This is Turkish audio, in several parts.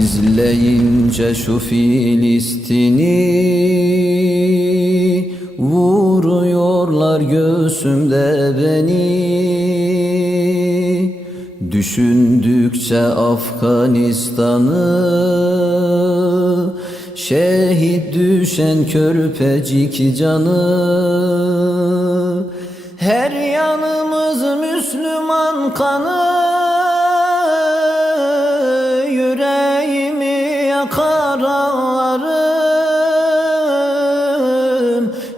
İzleyince şu Filistin'i Vuruyorlar göğsümde beni. Düşündükçe Afganistan'ı Şehit düşen körpecik canı. Her yanımız Müslüman kanı Yüreğimi yakar ağlarım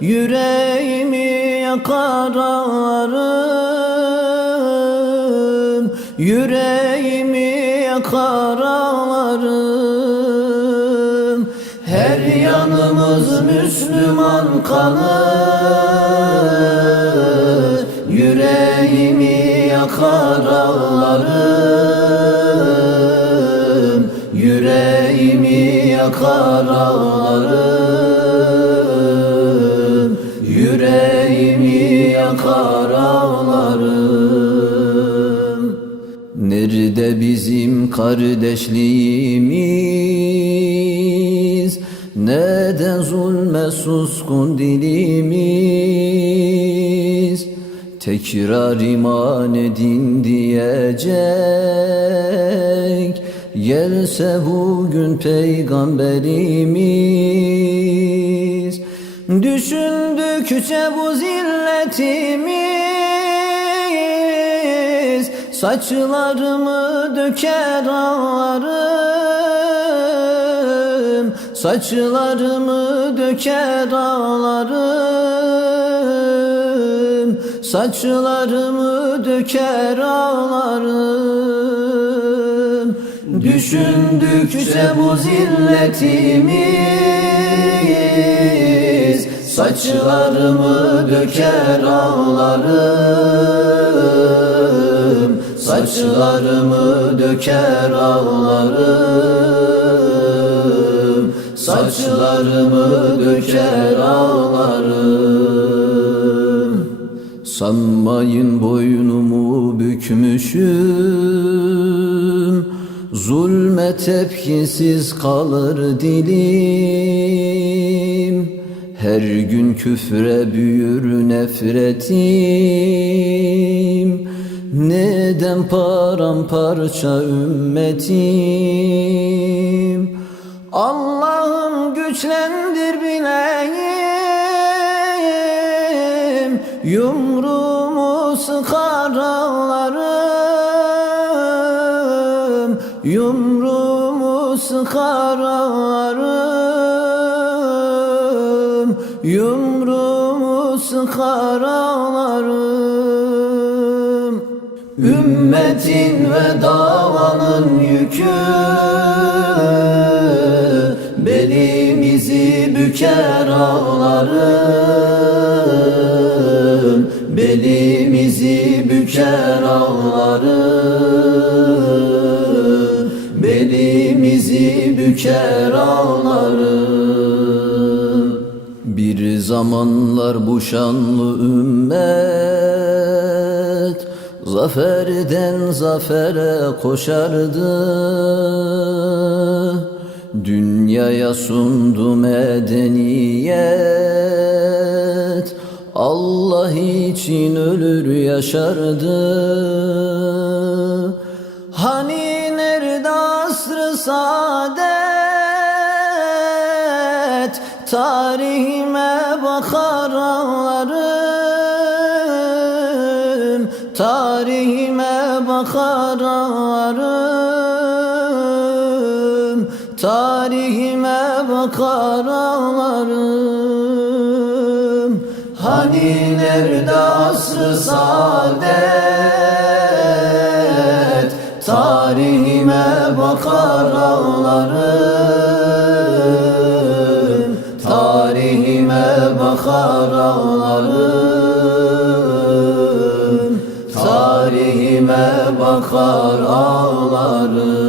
Yüreğimi yakar ağlarım Yüreğimi yakar ağlarım Her yanımız Müslüman kanı Yüreğimi yakar yakar ağlarım Yüreğimi yakar ağlarım. Nerede bizim kardeşliğimiz? Neden zulme suskun dilimiz? Tekrar iman edin diyecek Gelse bugün peygamberimiz. Düşündükçe bu zilletimiz. Saçlarımı döker ağlarım. Saçlarımı döker ağlarım. Saçlarımı döker ağlarım Düşündükçe bu zilletimiz Saçlarımı döker ağlarım. Saçlarımı döker ağlarım. Saçlarımı döker ağlarım. Sanmayın boynumu bükmüşüm Zulme tepkisiz kalır dilim. Her gün küfre büyür nefretim. Neden paramparça ümmetim? Allah'ım güçlendir bileyim. Yumruğumu sıkar ağlarım Yumruğumu sıkar ağlarım Yumruğumu sıkar ağlarım Ümmetin ve davanın yükü Belimizi büker ağlarım. Belimizi büker ağlarım Belimizi büker ağlarım Bir zamanlar bu şanlı ümmet Zaferden zafere koşardı. Dünyaya sundu medeniyet Allah için ölür yaşardı. Hani saadet Tarihime bakar ağlarım. Tarihime bakar ağlarım. Tarihime bakar ağlarım. Hani nerede asr-ı saadet Tarihime bakar ağlarım. Tarihime bakar ağlarım. Tarihime bakar ağlarım.